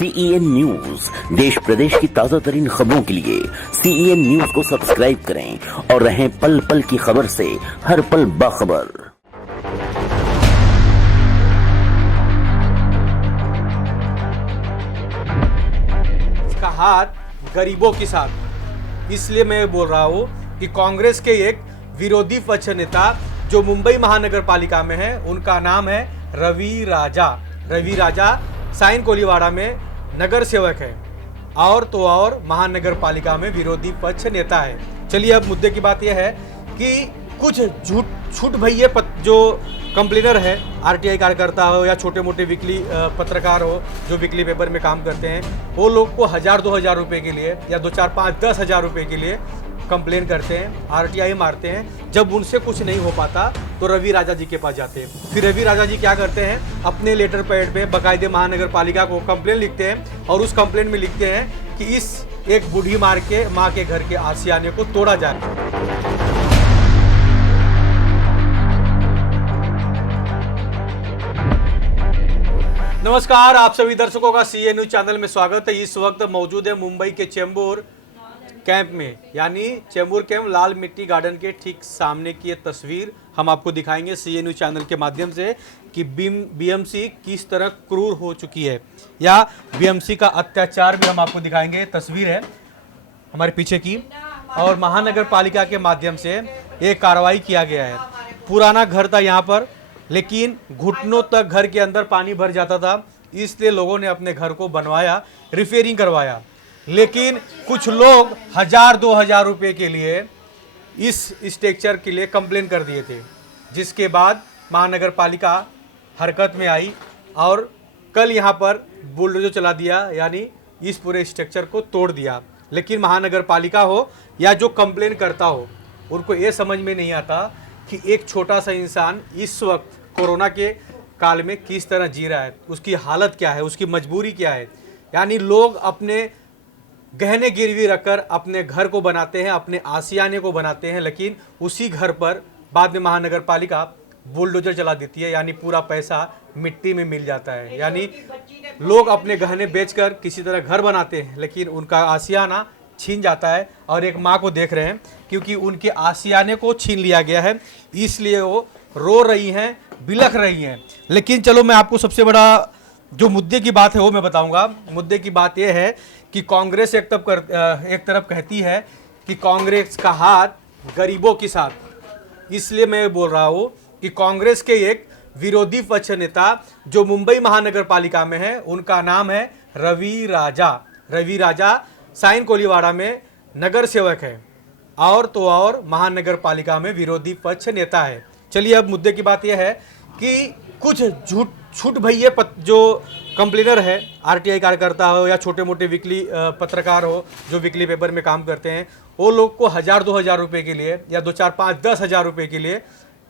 CEN news देश प्रदेश की ताजा तरीन खबरों के लिए CEN न्यूज को सब्सक्राइब करें और रहें पल पल की खबर से हर पल बाखबर। इसका हाथ गरीबों के साथ, इसलिए मैं बोल रहा हूँ कि कांग्रेस के एक विरोधी पक्ष नेता जो मुंबई महानगर पालिका में है, उनका नाम है रवि राजा। रवि राजा साइन कोलीवाड़ा में नगर सेवक है और तो और महानगर पालिका में विरोधी पक्ष नेता है। चलिए अब मुद्दे की बात यह है कि कुछ झूठ भैये जो कंप्लेनर है, आरटीआई कार्यकर्ता हो या छोटे मोटे वीकली पत्रकार हो जो वीकली पेपर में काम करते हैं, वो लोग को 1000-2000 रुपये के लिए या 2-4-5-10 हज़ार रुपये के लिए कंप्लेन करते हैं, आरटीआई मारते हैं। जब उनसे कुछ नहीं हो पाता तो रवि राजा जी के पास जाते हैं। फिर रवि राजा जी क्या करते हैं, अपने लेटर पैड पे बाकायदे महानगर पालिका को कंप्लेन लिखते हैं और उस कंप्लेन में लिखते हैं कि इस एक बूढ़ी मार के माँ के घर के आशियाने को तोड़ा जाए। नमस्कार, आप सभी दर्शकों का CEN न्यूज चैनल में स्वागत है। इस वक्त मौजूद है मुंबई के चेंबूर कैंप में, यानी चेंबूर कैंप लाल मिट्टी गार्डन के ठीक सामने की ये तस्वीर हम आपको दिखाएंगे CEN न्यूज चैनल के माध्यम से कि BMC किस तरह क्रूर हो चुकी है, या BMC का अत्याचार भी हम आपको दिखाएंगे। तस्वीर है हमारे पीछे की, और महानगर पालिका के माध्यम से ये कार्रवाई किया गया है। पुराना घर था यहाँ पर, लेकिन घुटनों तक घर के अंदर पानी भर जाता था, इसलिए लोगों ने अपने घर को बनवाया, रिपेयरिंग करवाया। लेकिन कुछ लोग 1000-2000 रुपये के लिए इस स्ट्रक्चर के लिए कंप्लेन कर दिए थे, जिसके बाद महानगर पालिका हरकत में आई और कल यहाँ पर बुलडोजर चला दिया, यानी इस पूरे स्ट्रक्चर को तोड़ दिया। लेकिन महानगर पालिका हो या जो कंप्लेन करता हो, उनको ये समझ में नहीं आता कि एक छोटा सा इंसान इस वक्त कोरोना के काल में किस तरह जी रहा है, उसकी हालत क्या है, उसकी मजबूरी क्या है। यानी लोग अपने गहने गिरवी रखकर अपने घर को बनाते हैं, अपने आशियाने को बनाते हैं, लेकिन उसी घर पर बाद में महानगर पालिका बुलडोजर चला देती है, यानी पूरा पैसा मिट्टी में मिल जाता है। यानी लोग अपने गहने बेचकर किसी तरह घर बनाते हैं, लेकिन उनका आशियाना छीन जाता है। और एक माँ को देख रहे हैं, क्योंकि उनके आशियाने को छीन लिया गया है, इसलिए वो रो रही हैं, बिलख रही हैं। लेकिन चलो मैं आपको सबसे बड़ा जो मुद्दे की बात है वो मैं बताऊंगा। मुद्दे की बात यह है कि कांग्रेस एक तरफ कहती है कि कांग्रेस का हाथ गरीबों के साथ, इसलिए मैं बोल रहा हूँ कि कांग्रेस के एक विरोधी पक्ष नेता जो मुंबई महानगर पालिका में है, उनका नाम है रवि राजा। रवि राजा साइन कोलीवाड़ा में नगर सेवक है और तो और महानगर पालिका में विरोधी पक्ष नेता है। चलिए अब मुद्दे की बात यह है कि कुछ झूठ भैये जो कंप्लेनर है, आरटीआई कार्यकर्ता हो या छोटे मोटे वीकली पत्रकार हो जो वीकली पेपर में काम करते हैं, वो लोग को 1000-2000 रुपये के लिए या 2-4-5-10 हज़ार रुपये के लिए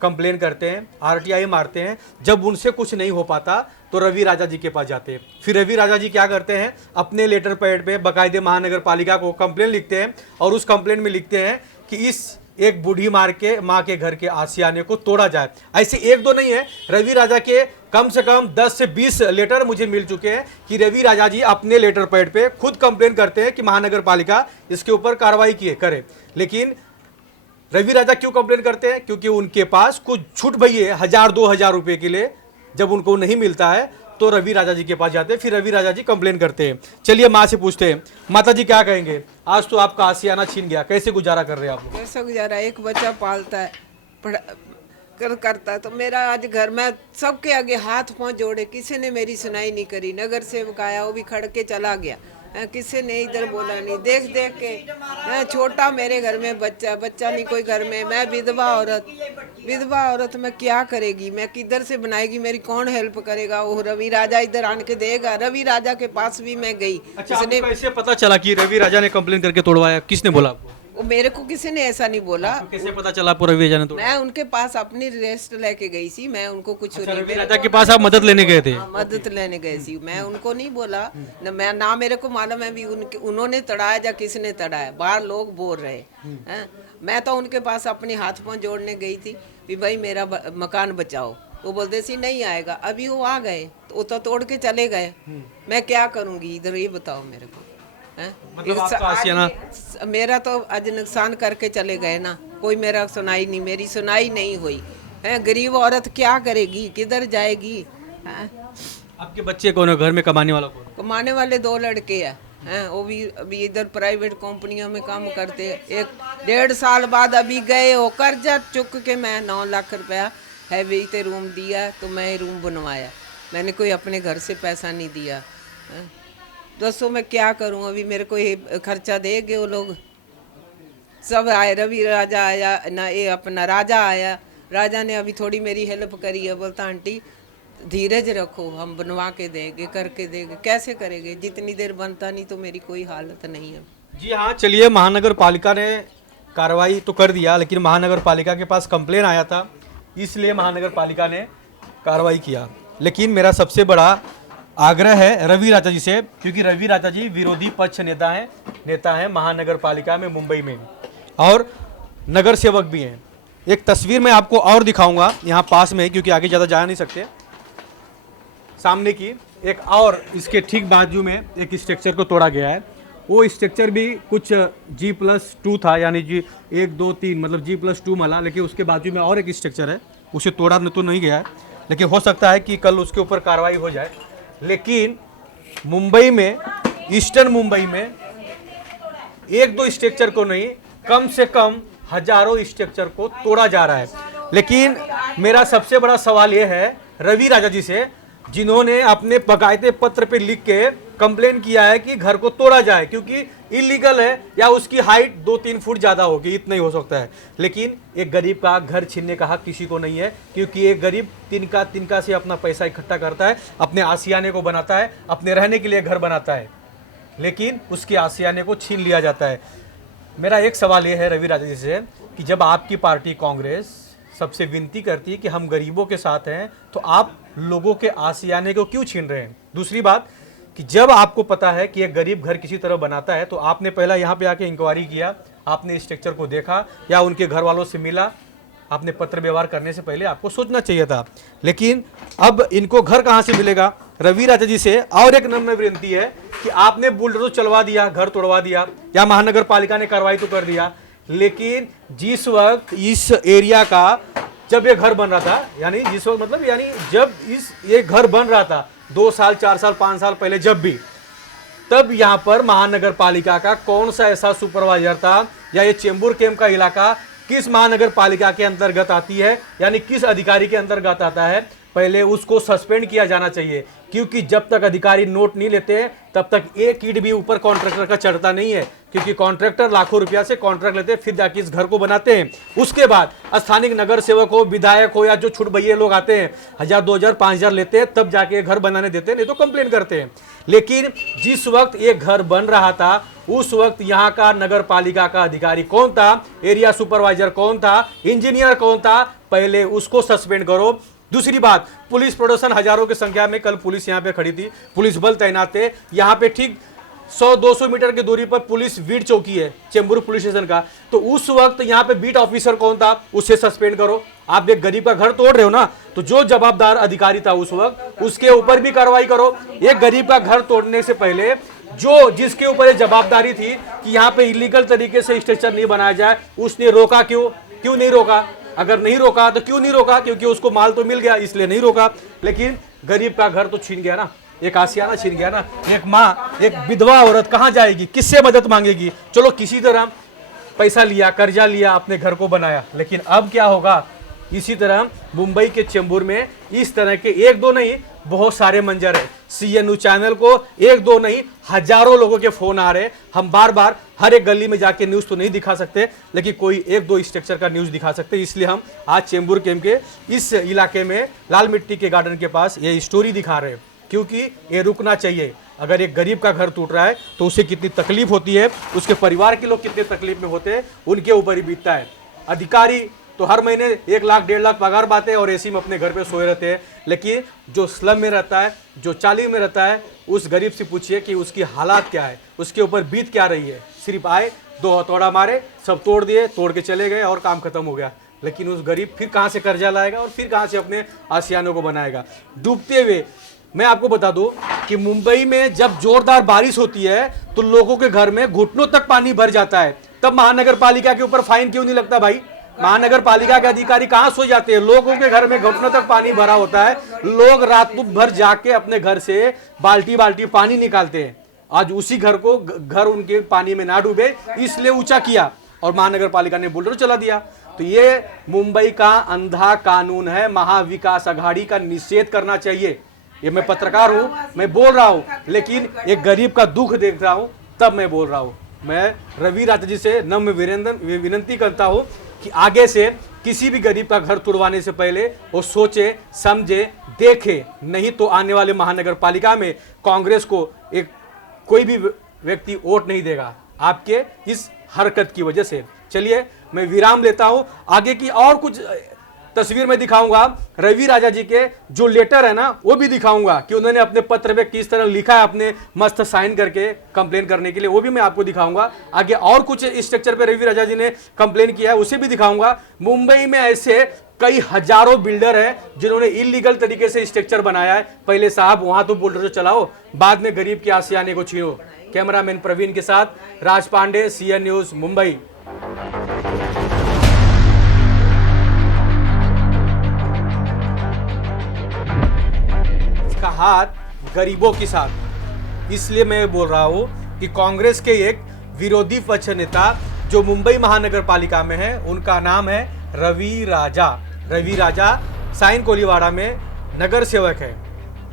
कंप्लेन करते हैं, आरटीआई मारते हैं। जब उनसे कुछ नहीं हो पाता तो रवि राजा जी के पास जाते हैं। फिर रवि राजा जी क्या करते हैं, अपने लेटर पैड पे बाकायदे महानगर पालिका को कंप्लेन लिखते हैं और उस कंप्लेन में लिखते हैं कि इस एक बूढ़ी मार के माँ के घर के आशियाने को तोड़ा जाए। ऐसे एक दो नहीं है, रवि राजा के कम से कम 10 से 20 लेटर मुझे मिल चुके हैं कि रवि राजा जी अपने लेटर पैड पे खुद कंप्लेन करते हैं कि महानगर पालिका इसके ऊपर कार्रवाई करे। लेकिन रवि राजा क्यों कंप्लेन करते हैं, क्योंकि उनके पास कुछ छूट भैये 1000-2000 रुपये के लिए जब उनको नहीं मिलता है तो रवि राजा जी के पास जाते हैं। फिर रवि राजा जी कंप्लेन करते हैं। चलिए माँ से पूछते हैं, माता जी क्या कहेंगे, आज तो आपका आशियाना छीन गया, कैसे गुजारा कर रहे हैं आप? कैसे गुजारा, एक बच्चा पालता है, करता है, तो मेरा आज घर में सबके आगे हाथ पांव जोड़े, किसी ने मेरी सुनाई नहीं करी। नगर सेवक आया, वो भी खड़ के चला गया, किसी ने इधर बोला नहीं। देख देख के छोटा मेरे घर में बच्चा नहीं कोई घर में, मैं विधवा औरत मैं क्या करेगी, मैं किधर से बनाएगी, मेरी कौन हेल्प करेगा। वो रवि राजा इधर आन के देगा। रवि राजा के पास भी मैं गई। अच्छा, आपको कैसे पता चला कि रवि राजा ने कंप्लेन करके तोड़वाया, किसने बोला आपको? वो मेरे को किसी ने ऐसा नहीं बोला। कैसे पता चला आपको रवि राजा ने तोड़ा? मैं उनके पास अपनी रेस्ट लेके गई थी, मैं उनको कुछ रवि राजा के पास आप मदद लेने गए थे? मदद लेने गए थी, मैं उनको नहीं बोला ना मेरे को मालूम है भी उन्होंने तड़ाया या किसने तड़ाया, बाहर लोग बोल रहे हैं। मैं तो उनके पास अपने हाथ पांव जोड़ने गई थी कि भाई मेरा मकान बचाओ। वो बोलते सी नहीं आएगा। अभी वो आ गए तो वो तो तोड़ के चले गए, मैं क्या करूंगी इधर, ये बताओ मेरे को। हैं? मतलब आपका आशियाना मेरा तो आज नुकसान करके चले गए ना, कोई मेरा सुनाई नहीं, मेरी सुनाई नहीं हुई है। गरीब औरत क्या करेगी, किधर जाएगी? हैं? आपके बच्चे कौन है, घर में कमाने वाला कौन है? कमाने वाले 2 लड़के हैं, वो भी अभी इधर प्राइवेट कंपनियों में काम करते हैं। 1.5 साल बाद अभी गए हो, कर्जा चुक के मैं 9 लाख रुपया है भी ते रूम दिया, तो मैं रूम बनवाया, मैंने कोई अपने घर से पैसा नहीं दिया। हैं? दोस्तों मैं क्या करूं, अभी मेरे को ये खर्चा देंगे वो लोग। सब आए, रवि राजा आया ना, ये अपना राजा आया, राजा ने अभी थोड़ी मेरी हेल्प करी है, बोलता आंटी धीरज रखो, हम बनवा के देंगे, करके देंगे। कैसे करेंगे, जितनी देर बनता नहीं तो मेरी कोई हालत नहीं है। जी हाँ, चलिए, महानगर पालिका ने कार्रवाई तो कर दिया, लेकिन महानगर पालिका के पास कंप्लेन आया था, इसलिए महानगर पालिका ने कार्रवाई किया। लेकिन मेरा सबसे बड़ा आग्रह है रवि राजा जी से, क्योंकि रवि राजा जी विरोधी पक्ष नेता हैं महानगर पालिका में, मुंबई में, और नगर सेवक भी हैं। एक तस्वीर मैं आपको और दिखाऊंगा यहाँ पास में, क्योंकि आगे ज़्यादा जा नहीं सकते। सामने की एक और इसके ठीक बाजू में एक स्ट्रक्चर को तोड़ा गया है। वो स्ट्रक्चर भी कुछ G+2 था, यानी जी 1 2 3 मतलब G+2 मला, लेकिन उसके बाजू में और एक स्ट्रक्चर है, उसे तोड़ा तो नहीं गया है, लेकिन हो सकता है कि कल उसके ऊपर कार्रवाई हो जाए। लेकिन मुंबई में, ईस्टर्न मुंबई में 1-2 स्ट्रक्चर को नहीं, कम से कम हजारों स्ट्रक्चर को तोड़ा जा रहा है। लेकिन मेरा सबसे बड़ा सवाल यह है रवि राजा जी से, जिन्होंने अपने बकायदे पत्र पे लिख के कंप्लेन किया है कि घर को तोड़ा जाए, क्योंकि इलीगल है या उसकी हाइट 2-3 फुट ज़्यादा होगी, इतना ही हो सकता है। लेकिन एक गरीब का घर छीनने का हक किसी को नहीं है, क्योंकि एक गरीब तिनका से अपना पैसा इकट्ठा करता है, अपने आशियाने को बनाता है, अपने रहने के लिए घर बनाता है, लेकिन उसके आशियाने को छीन लिया जाता है। मेरा एक सवाल ये है रवि राजा जी से कि जब आपकी पार्टी कांग्रेस सबसे विनती करती है कि हम गरीबों के साथ हैं, तो आप लोगों के आशियाने को क्यों छीन रहे हैं? दूसरी बात कि जब आपको पता है कि एक गरीब घर किसी तरह बनाता है, तो आपने पहला यहाँ पे आके इंक्वायरी किया, आपने स्ट्रक्चर को देखा या उनके घर वालों से मिला? आपने पत्र व्यवहार करने से पहले आपको सोचना चाहिए था। लेकिन अब इनको घर कहाँ से मिलेगा? रवि राजा जी से और एक नम्र विनती है कि आपने बुलडोजर चलवा दिया, घर तोड़वा दिया, या महानगर पालिका ने कार्रवाई तो कर दिया, लेकिन जिस वक्त इस एरिया का जब ये घर बन रहा था, यानी जिस वक्त मतलब यानी जब ये घर बन रहा था 2 साल 4 साल 5 साल पहले, जब भी, तब यहाँ पर महानगर पालिका का कौन सा ऐसा सुपरवाइजर था, या ये चेंबूर कैंप का इलाका किस महानगर पालिका के अंतर्गत आती है, यानी किस अधिकारी के अंतर्गत आता है, पहले उसको सस्पेंड किया जाना चाहिए। क्योंकि जब तक अधिकारी नोट नहीं लेते तब तक एक ईंट भी ऊपर कॉन्ट्रैक्टर का चढ़ता नहीं है, क्योंकि कॉन्ट्रैक्टर लाखों रुपया से कॉन्ट्रैक्ट लेते हैं, फिर जाके इस घर को बनाते हैं। उसके बाद स्थानीय नगर सेवक हो, विधायक हो, या जो छुटभैये लोग आते हैं 1000 2000 5000 लेते हैं, तब जाके घर बनाने देते हैं, नहीं तो कंप्लेन करते हैं। लेकिन जिस वक्त ये घर बन रहा था उस वक्त यहाँ का नगर पालिका का अधिकारी कौन था, एरिया सुपरवाइजर कौन था, इंजीनियर कौन था, पहले उसको सस्पेंड करो। दूसरी बात, पुलिस प्रोडक्शन हजारों की संख्या में कल पुलिस यहाँ पे खड़ी थी, पुलिस बल तैनात थे यहाँ पे, ठीक 100-200 मीटर की दूरी पर पुलिस बीट चौकी है चेंबूर पुलिस स्टेशन का, तो उस वक्त यहाँ पे बीट ऑफिसर कौन था, उसे सस्पेंड करो। आप एक गरीब का घर तोड़ रहे हो ना, तो जो जवाबदार अधिकारी था उस वक्त उसके ऊपर भी कार्रवाई करो। एक गरीब का घर तोड़ने से पहले जो जिसके ऊपर ये जवाबदारी थी कि यहाँ पे इलीगल तरीके से स्ट्रक्चर नहीं बनाया जाए, उसने रोका क्यों नहीं रोका? अगर नहीं रोका तो क्यों नहीं रोका? क्योंकि उसको माल तो मिल गया इसलिए नहीं रोका। लेकिन गरीब का घर तो छीन गया ना, एक आशियाना छीन गया ना। एक माँ, एक विधवा औरत कहाँ जाएगी, किससे मदद मांगेगी? चलो किसी तरह पैसा लिया, कर्जा लिया, अपने घर को बनाया, लेकिन अब क्या होगा? इसी तरह मुंबई के चेंबूर में इस तरह के 1-2 नहीं बहुत सारे मंजर है। CNU चैनल को 1-2 नहीं हजारों लोगों के फोन आ रहे हैं। हम बार बार हर एक गली में जाके न्यूज़ तो नहीं दिखा सकते, लेकिन कोई 1-2 स्ट्रक्चर का न्यूज़ दिखा सकते, इसलिए हम आज चेंबूर कैंप के इस इलाके में लाल मिट्टी के गार्डन के पास ये स्टोरी दिखा रहे हैं, क्योंकि ये रुकना चाहिए। अगर एक गरीब का घर टूट रहा है तो उसे कितनी तकलीफ होती है, उसके परिवार के लोग कितने तकलीफ में होते हैं, उनके ऊपर ही बीतता है। अधिकारी तो हर महीने 1 लाख 1.5 लाख पगार पाते हैं और एसी में अपने घर पे सोए रहते हैं, लेकिन जो स्लम में रहता है, जो चाली में रहता है, उस गरीब से पूछिए कि उसकी हालात क्या है, उसके ऊपर बीत क्या रही है। सिर्फ आए, 2 हथौड़ा मारे, सब तोड़ दिए, तोड़ के चले गए और काम खत्म हो गया। लेकिन उस गरीब फिर कहाँ से कर्जा लाएगा और फिर कहाँ से अपने आशियानों को बनाएगा। डूबते हुए मैं आपको बता दूं कि मुंबई में जब जोरदार बारिश होती है तो लोगों के घर में घुटनों तक पानी भर जाता है, तब महानगर पालिका के ऊपर फाइन क्यों नहीं लगता भाई? महानगर पालिका के अधिकारी कहाँ सो जाते हैं? लोगों के घर में घुटनों तक पानी भरा होता है, लोग रात भर जाके अपने घर से बाल्टी बाल्टी पानी निकालते हैं। आज उसी घर को घर उनके पानी में ना डूबे इसलिए ऊंचा किया और महानगर पालिका ने बुलडोजर चला दिया। तो ये मुंबई का अंधा कानून है, महाविकास आघाड़ी का निषेध करना चाहिए। ये मैं पत्रकार हूं, मैं बोल रहा हूं, लेकिन एक गरीब का दुख देख रहा हूं तब मैं बोल रहा हूं। मैं रवि राजा जी से नम्र विनती करता हूं कि आगे से किसी भी गरीब का घर तुड़वाने से पहले वो सोचे समझे देखे, नहीं तो आने वाले महानगर पालिका में कांग्रेस को कोई भी व्यक्ति वोट नहीं देगा आपके इस हरकत की वजह से। चलिए मैं विराम लेता हूं, आगे की और कुछ तस्वीर में दिखाऊंगा। रवि राजा जी के जो लेटर है ना वो भी दिखाऊंगा कि उन्होंने अपने पत्र पे किस तरह लिखा है अपने मस्त साइन करके कंप्लेन करने के लिए, वो भी मैं आपको दिखाऊंगा। आगे और कुछ स्ट्रक्चर पे रवि राजा जी ने कंप्लेन किया है उसे भी दिखाऊंगा। मुंबई में ऐसे कई हजारों बिल्डर हैं जिन्होंने इलीगल तरीके से स्ट्रक्चर बनाया है। पहले साहब वहां तो बुलडोजर चलाओ, बाद में गरीब के आशियाने को छीनो। कैमरामैन प्रवीण के साथ राज पांडे, सीएन न्यूज मुंबई। इसका हाथ गरीबों के साथ, इसलिए मैं बोल रहा हूं कि कांग्रेस के एक विरोधी पक्ष नेता जो मुंबई महानगर पालिका में है उनका नाम है रवि राजा। रवि राजा साइन कोलीवाड़ा में नगर सेवक है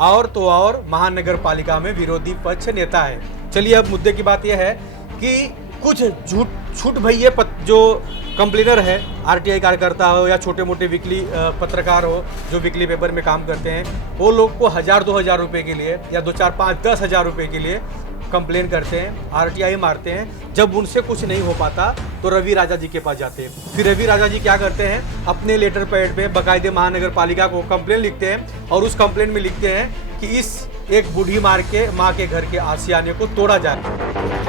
और तो और महानगर पालिका में विरोधी पक्ष नेता है। चलिए अब मुद्दे की बात यह है कि कुछ झूठ भैये जो कंप्लेनर है, आरटीआई कार्यकर्ता हो या छोटे मोटे वीकली पत्रकार हो जो वीकली पेपर में काम करते हैं, वो लोग को 1000-2000 रुपये के लिए या 2-4-5-10 रुपये के लिए कंप्लेन करते हैं, आरटीआई मारते हैं। जब उनसे कुछ नहीं हो पाता तो रवि राजा जी के पास जाते हैं। फिर रवि राजा जी क्या करते हैं, अपने लेटर पैड पे बाकायदे महानगर पालिका को कंप्लेन लिखते हैं और उस कंप्लेन में लिखते हैं कि इस एक बूढ़ी माँ के घर के आशियाने को तोड़ा जाए।